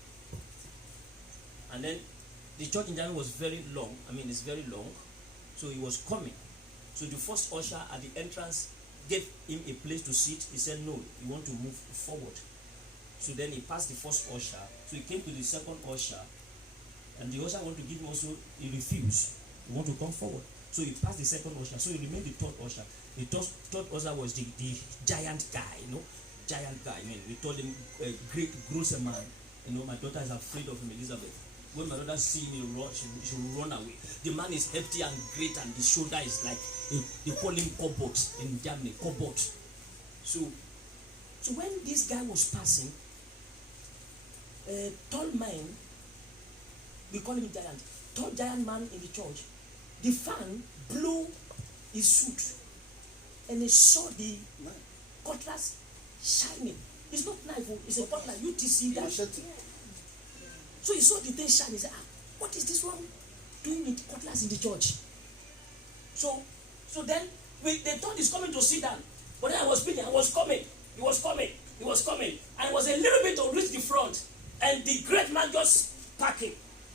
And then the church in Germany was very long. I mean, it's very long. So he was coming. So the first usher at the entrance gave him a place to sit. He said, no, you want to move forward. So then he passed the first usher. So he came to the second usher. And the usher wanted to give him also, he refused. He wanted to come forward. So he passed the second usher. So he remained the third usher. The third usher was the giant guy, giant guy. I mean, we told him, great, gross man. My daughter is afraid of him, Elizabeth. When my daughter see him, she will run away. The man is hefty and great, and the shoulder is like, they call him Cobot in Germany, Cobot. So when this guy was passing, a tall man, we call him giant, tall giant man in the church, the fan blew his suit, and he saw the cutlass shining. It's not knife, it's a cutlass. UTC that. So he saw the thing shining. He said, what is this one doing with cutlass in the church? So then they thought he's coming to sit down. But then I was speaking, he was coming, and it was a little bit to reach the front, and the great man just packing.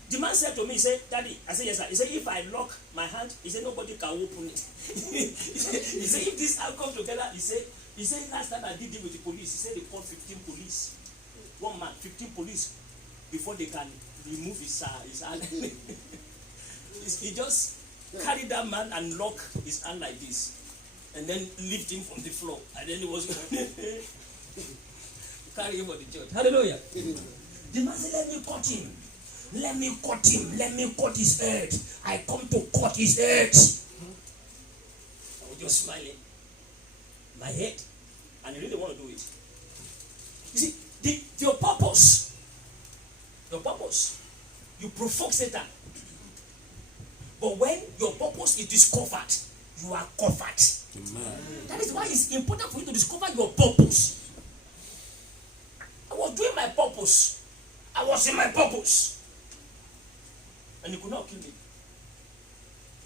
The man said to me, he said, Daddy, I said, yes, sir. He said, if I lock my hand, he said, nobody can open it. he said, if this all come together, he said, last time I did it with the police, he said they called 15 police. One man, 15 police, before they can remove his hand. He just carried that man and locked his hand like this, and then lift him from the floor, and then he was carry him for the church. Hallelujah. The man said, let me cut him. Let me cut him. Let me cut his head. I come to cut his head. I was just smiling. My head. And I really want to do it. You see, your purpose, you provoke Satan. But when your purpose is discovered, you are covered. Amen. That is why it's important for you to discover your purpose. I was doing my purpose. I was in my purpose. And you could not kill me.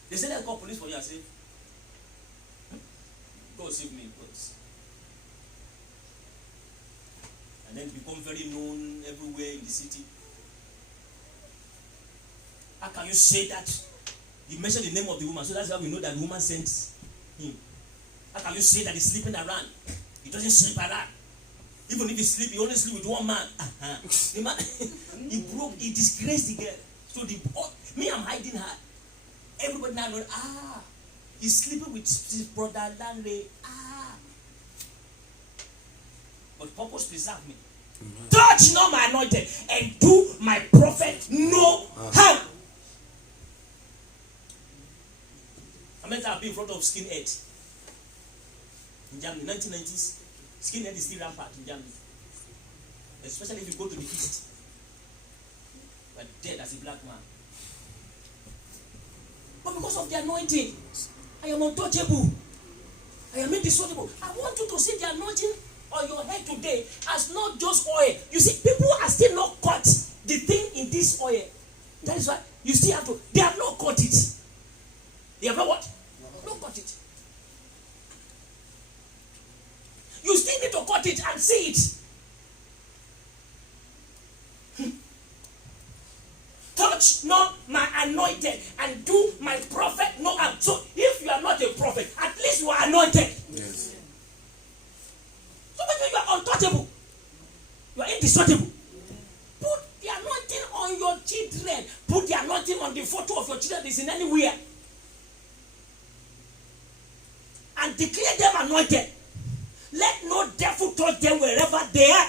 They said, let's call police for you. I said, go save me, please. And then become very known everywhere in the city. How can you say that? You mentioned the name of the woman, so that's how we know that the woman sent him. How can you say that he's sleeping around? He doesn't sleep around. Even if he sleep, he only sleep with one man. The man, he disgraced the girl. So me, I'm hiding her. Everybody now knows, he's sleeping with his brother Lanley. But purpose preserve me. Amen. Touch not my anointed and do my prophet no harm. I meant I've been in front of skinhead in Germany, 1990s. Skinhead is still rampant in Germany. Especially if you go to the east. You are dead as a black man. But because of the anointing, I am untouchable. I am indestructible. I want you to see the anointing on your head today as not just oil. You see, people are still not caught the thing in this oil. That is why you still have to. They have not caught it. They have not what? Not caught it. You still need to cut it and see it. Touch not my anointed and do my prophet no harm. So if you are not a prophet, at least you are anointed. Yes. So when you are untouchable, you are indestructible. Put the anointing on your children. Put the anointing on the photo of your children that is in anywhere. And declare them anointed. Let no devil touch them wherever they are.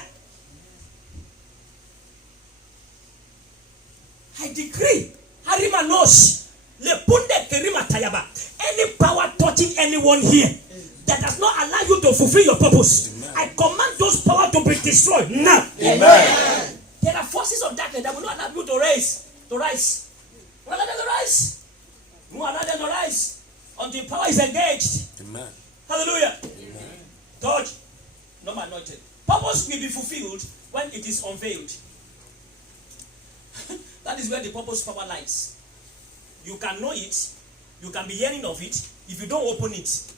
I decree, Harimanos, Lepunde Kerima Tayaba, any power touching anyone here that does not allow you to fulfill your purpose, amen, I command those power to be destroyed now. Amen. There are forces of darkness that will not allow you to rise. Will not allow them to rise. Will not allow them to rise until power is engaged. Amen. Hallelujah. Amen. God, no man anointed. Purpose will be fulfilled when it is unveiled. That is where the purpose power lies. You can know it, you can be hearing of it. If you don't open it,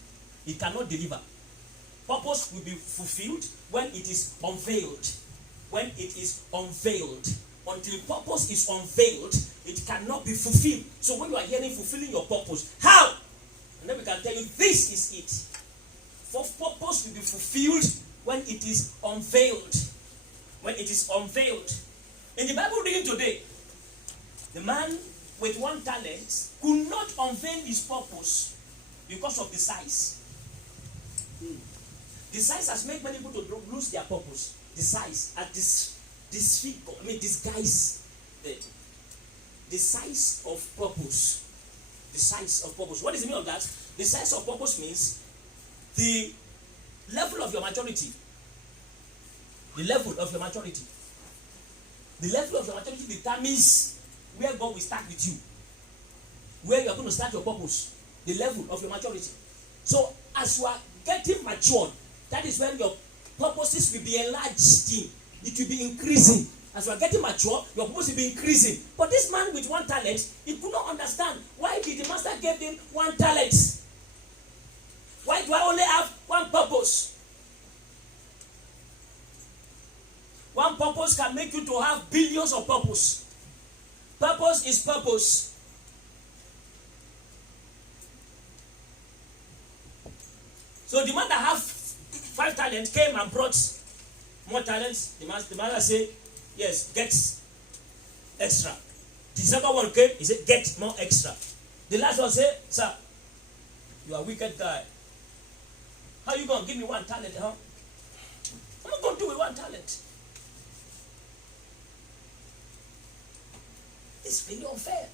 it cannot deliver. Purpose will be fulfilled when it is unveiled. When it is unveiled. Until purpose is unveiled, it cannot be fulfilled. So when you are hearing fulfilling your purpose, how? And then we can tell you this is it. For purpose will be fulfilled when it is unveiled. When it is unveiled. In the Bible reading today, the man with 1 talent could not unveil his purpose because of the size. The size has made many people to lose their purpose. The size at disguise the size of purpose. The size of purpose. What is the meaning of that? The size of purpose means the level of your maturity. The level of your maturity. The level of your maturity determines where God will start with you. Where you are going to start your purpose. The level of your maturity. So as you are getting matured, that is when your purposes will be enlarged in. It will be increasing. As you are getting mature, your purpose will be increasing. But this man with 1 talent, he could not understand why did the master give him 1 talent. Why do I only have 1 purpose? 1 purpose can make you to have billions of purpose. Purpose is purpose. So the man that have 5 talents came and brought more talents. The man said, yes, get extra. The second one came, he said, get more extra. The last one said, sir, you are a wicked guy. How you going to give me 1 talent, huh? I'm not going to do with 1 talent. It's really unfair.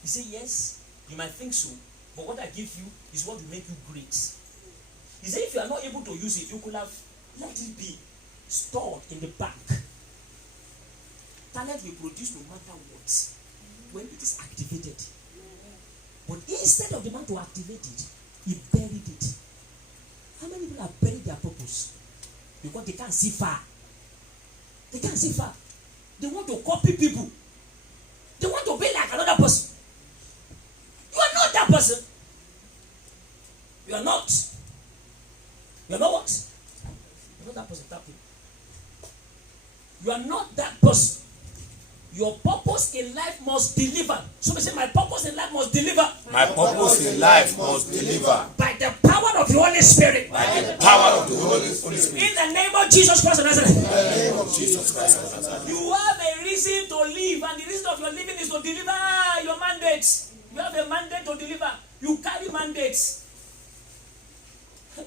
He said, yes, you might think so, but what I give you is what will make you great. He said, if you are not able to use it, you could have let it be stored in the bank. Talent will produce no matter what when it is activated. But instead of the man to activate it, he buried it. How many people have buried their purpose? Because they can't see far. They can't see far. They want to copy people. They want to be like another person. You are not that person. You are not. You are not what? You are not that person. That people. You are not that person. Your purpose in life must deliver. Somebody say, my purpose in life must deliver. My purpose in life must deliver. By the power of the Holy Spirit. By the power of the Holy Spirit. In the name of Jesus Christ of Nazareth. In the name of Jesus Christ of Nazareth. You have a reason to live, and the reason of your living is to deliver your mandates. You have a mandate to deliver. You carry mandates. And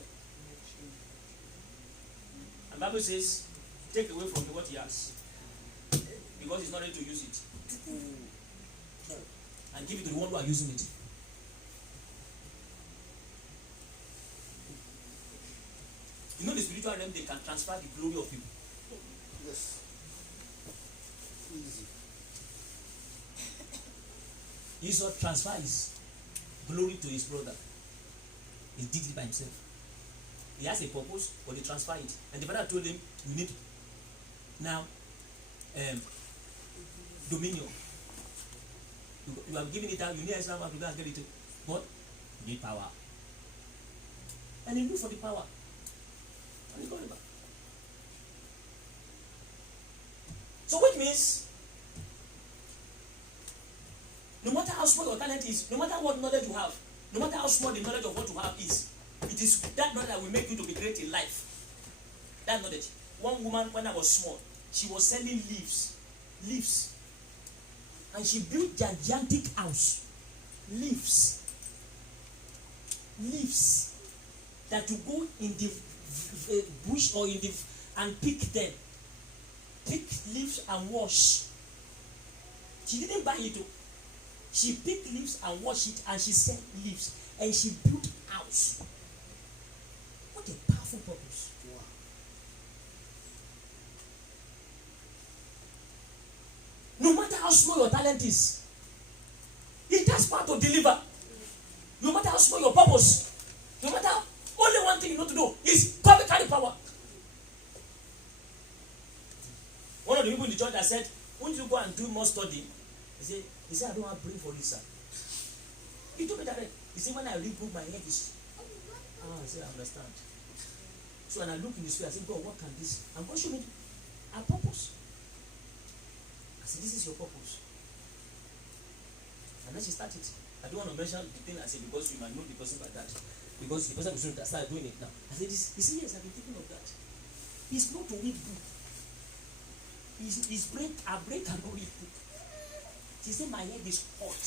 the Bible says, take away from me what he has. Because he's not ready to use it. And give it to the one who are using it. You know the spiritual realm, they can transfer the glory of people. Yes. Easy. Esau transfers his glory to his brother. He did it by himself. He has a purpose, but he transferred it. And the brother told him, you need now dominion. You have given it out, you need extra power to go and get it. But you need power. And he looked for the power. And he got it back. So which means, no matter how small your talent is, no matter what knowledge you have, no matter how small the knowledge of what you have is, it is that knowledge that will make you to be great in life. That knowledge. One woman, when I was small, she was selling leaves. And she built gigantic house. Leaves. That you go in the bush or in the and pick them. Pick leaves and wash. She didn't buy it. She picked leaves and washed it, and she sell leaves, and she built house. What a powerful purpose. Wow. No matter how small your talent is, it has power to deliver. No matter how small your purpose, no matter, only one thing you know to do is carry power. One of the people in the church that said, won't you go and do more study? He said, I don't have brain for this, sir. He told me that. He said, when I read book, my head is. I said, I understand. So when I look in the spirit, I said, God, what can this? And God showed me a purpose. I said, this is your purpose. And then she started. I don't want to mention the thing I said because you might know the person by that. Because the person will start doing it now. I said, he said, yes, I've been thinking of that. It's not to read book. His brain cannot read book. She said, my head is hot.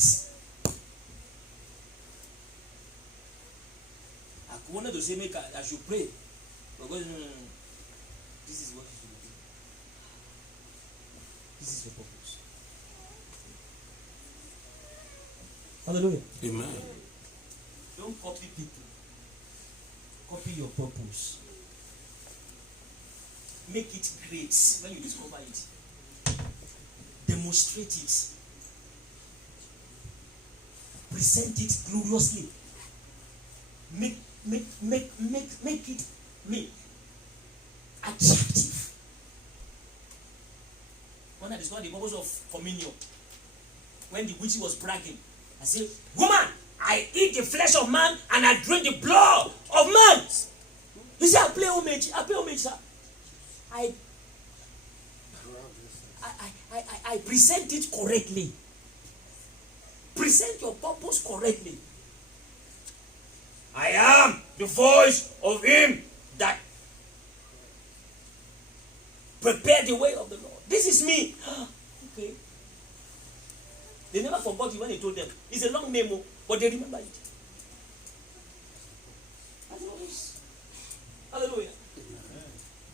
I wanted to say, I should pray. But God, no. This is what you should do. This is your purpose. Hallelujah. Amen. Don't copy people. Copy your purpose. Make it great when you discover it. Demonstrate it. Present it gloriously. Make it attractive. When I discovered the purpose of communion, when the witch was bragging, I said, "Woman, I eat the flesh of man and I drink the blood of man." You say, I pay homage, sir. I present it correctly. Present your purpose correctly. I am the voice of him that prepared the way of the Lord. This is me. Okay. They never forgot it when they told them. It's a long memo, but they remember it. Hallelujah.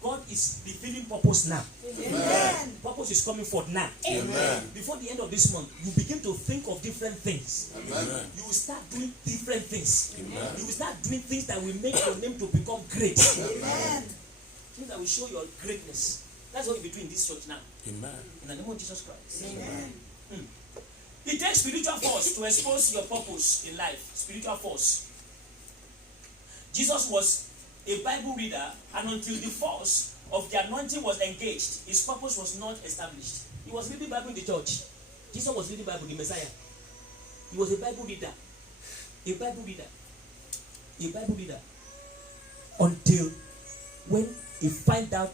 God is revealing purpose now. Amen. Purpose is coming forth now. Amen. Before the end of this month, you begin to think of different things. Amen. You will start doing different things. Amen. You will start doing things that will make your name to become great. Amen. Things that will show your greatness. That's what you'll be doing in this church now. Amen. In the name of Jesus Christ. Amen. It takes spiritual force to expose your purpose in life. Spiritual force. Jesus was a Bible reader, and until the force of the anointing was engaged, his purpose was not established. He was reading Bible in the church. Jesus was reading Bible, the Messiah. He was a Bible reader. A Bible reader. A Bible reader. Until when he find out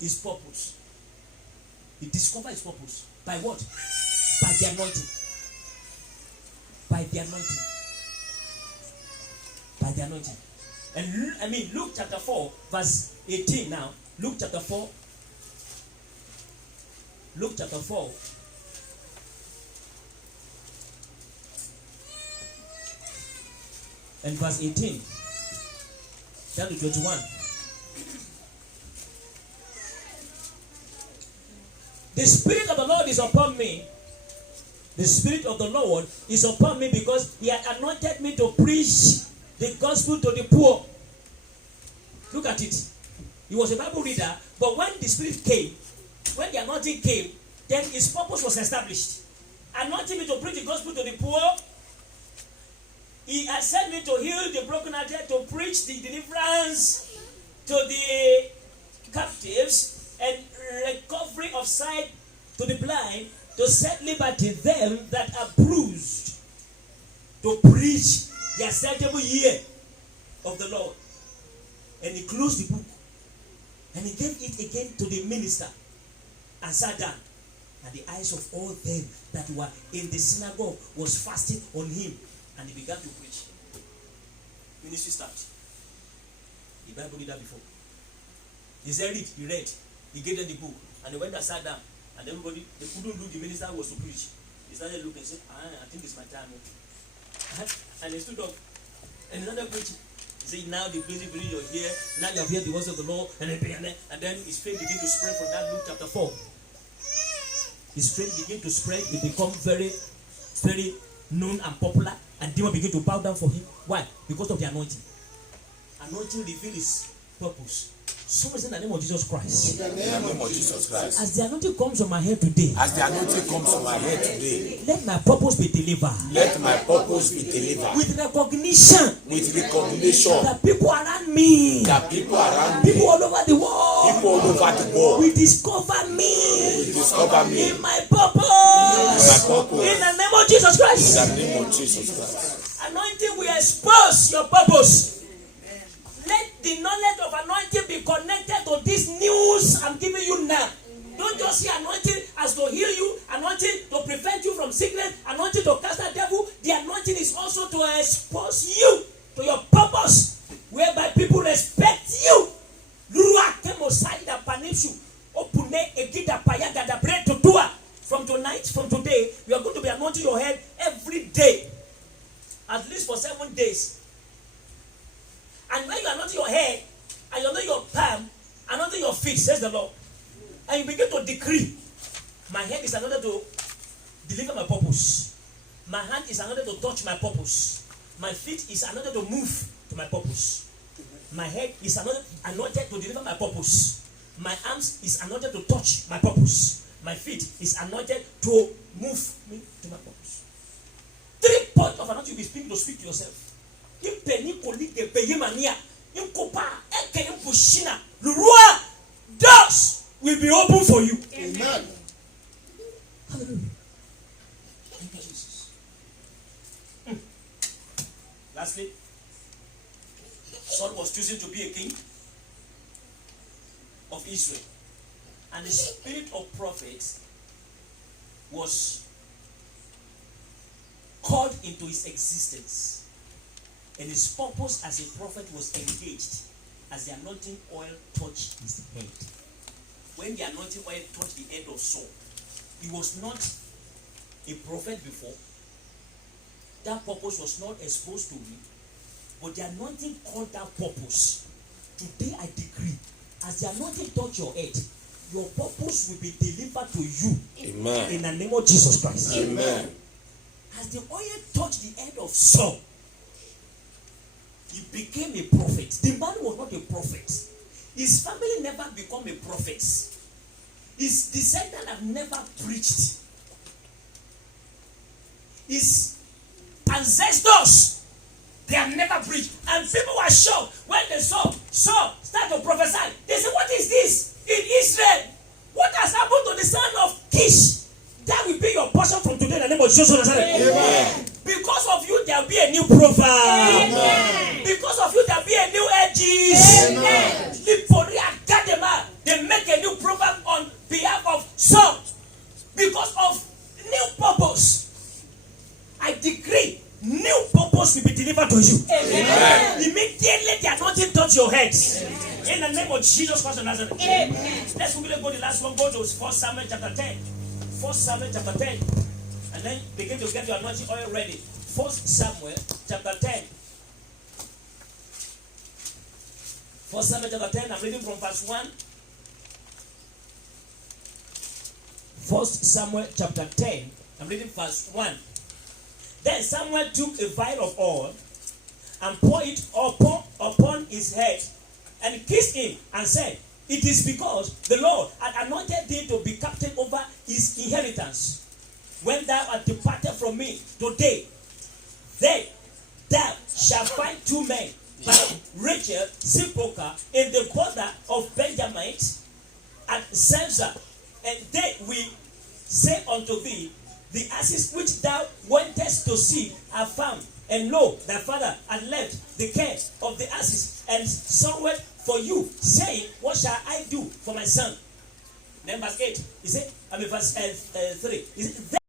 his purpose. He discovered his purpose. By what? By the anointing. By the anointing. By the anointing. And Luke chapter 4, verse 18 now. Luke chapter 4. Luke chapter 4. And verse 18. Down to 21. The Spirit of the Lord is upon me. The Spirit of the Lord is upon me because he had anointed me to preach the gospel to the poor. Look at it. He was a Bible reader, but when the Spirit came, when the anointing came, then his purpose was established. Anointing me to preach the gospel to the poor. He has sent me to heal the brokenhearted, to preach the deliverance to the captives, and recovery of sight to the blind, to set liberty them that are bruised, to preach the acceptable year of the Lord. And he closed the book, and he gave it again to the minister, and sat down. And the eyes of all them that were in the synagogue was fastened on him, and he began to preach. Ministry starts. The Bible read that before. He said, read, he read. He gave them the book, and they went and sat down, and everybody, they couldn't do the minister was to preach. He started looking and said, I think it's my time. And he stood up, and he started preaching. He said, now the busy believe you're here, now you have heard the words of the Lord, and then his faith began to spread from that Luke chapter 4. His faith began to spread, it became very, very known and popular, and demons begin to bow down for him. Why? Because of the anointing. Anointing reveals his purpose. Somebody say in the name of Jesus Christ. In the name of Jesus Christ. As the anointing comes on my head today, As the anointing comes on my head today, let my purpose be delivered. let my purpose be delivered With recognition with recognition that people around me, that people around me, people all over the world, people all over the world, will discover me, discover me in my purpose. In the name of Jesus Christ. in the name of Jesus Christ. Anointing will expose your purpose. Let the knowledge of anointing be connected to this news I'm giving you now. Don't just see anointing as to heal you, anointing to prevent you from sickness, anointing to cast out devil. The anointing is also to expose you to your purpose, whereby people respect you. From tonight, from today, we are going to be anointing your head every day, at least for 7 days. And when you are anointing your head, and you anoint your palm, anointing your feet, says the Lord, and you begin to decree, my head is anointed to deliver my purpose. My hand is anointed to touch my purpose. My feet is anointed to move to my purpose. My head is anointed to deliver my purpose. My arms is anointed to touch my purpose. My feet is anointed to move me to my purpose. 3 points of anointing you be speaking to speak to yourself. Doors will be open for you. Amen. Hallelujah. Thank you, Jesus. Lastly, Saul was chosen to be a king of Israel, and the spirit of prophets was called into his existence, and his purpose as a prophet was engaged as the anointing oil touched his head. When the anointing oil touched the head of Saul, he was not a prophet before. That purpose was not exposed to him, but the anointing called that purpose. Today I decree, as the anointing touch your head, your purpose will be delivered to you. Amen. In the name of Jesus Christ. Amen. As the oil touched the head of Saul, he became a prophet. The man was not a prophet. His family never become a prophet. His descendants have never preached. His ancestors, they have never preached. And people were shocked when they saw Saul start to prophesy. They said, what is this in Israel? What has happened to the son of Kish? That will be your portion from today in the name of Jesus. Amen. Because of you, there will be a new proverb. Amen. Because of you, there will be a new edges. Amen. They make a new proverb on behalf of Saul. Because of new purpose. I decree, new purpose will be delivered to you. Amen. Immediately the anointing touch your head. In the name of Jesus Christ of Nazareth. Amen. Let's quickly go to the last one. Go to 1 Samuel chapter 10. 1 Samuel chapter 10. And then begin to get your anointing oil ready. 1 Samuel chapter 10. 1 Samuel chapter 10. I'm reading from verse 1. 1 Samuel chapter 10. I'm reading verse 1. Then Samuel took a vial of oil and poured it upon his head and kissed him and said, it is because the Lord had anointed thee to be captain over his inheritance. When thou art departed from me today, then thou shalt find 2 men, by Rachel, Zipporah, in the border of Benjamin, and Samson, and they will say unto thee, the asses which thou wentest to see are found, and lo, thy father had left the care of the asses, and somewhere for you, saying, what shall I do for my son? Then verse 8, he said, verse 3, he said,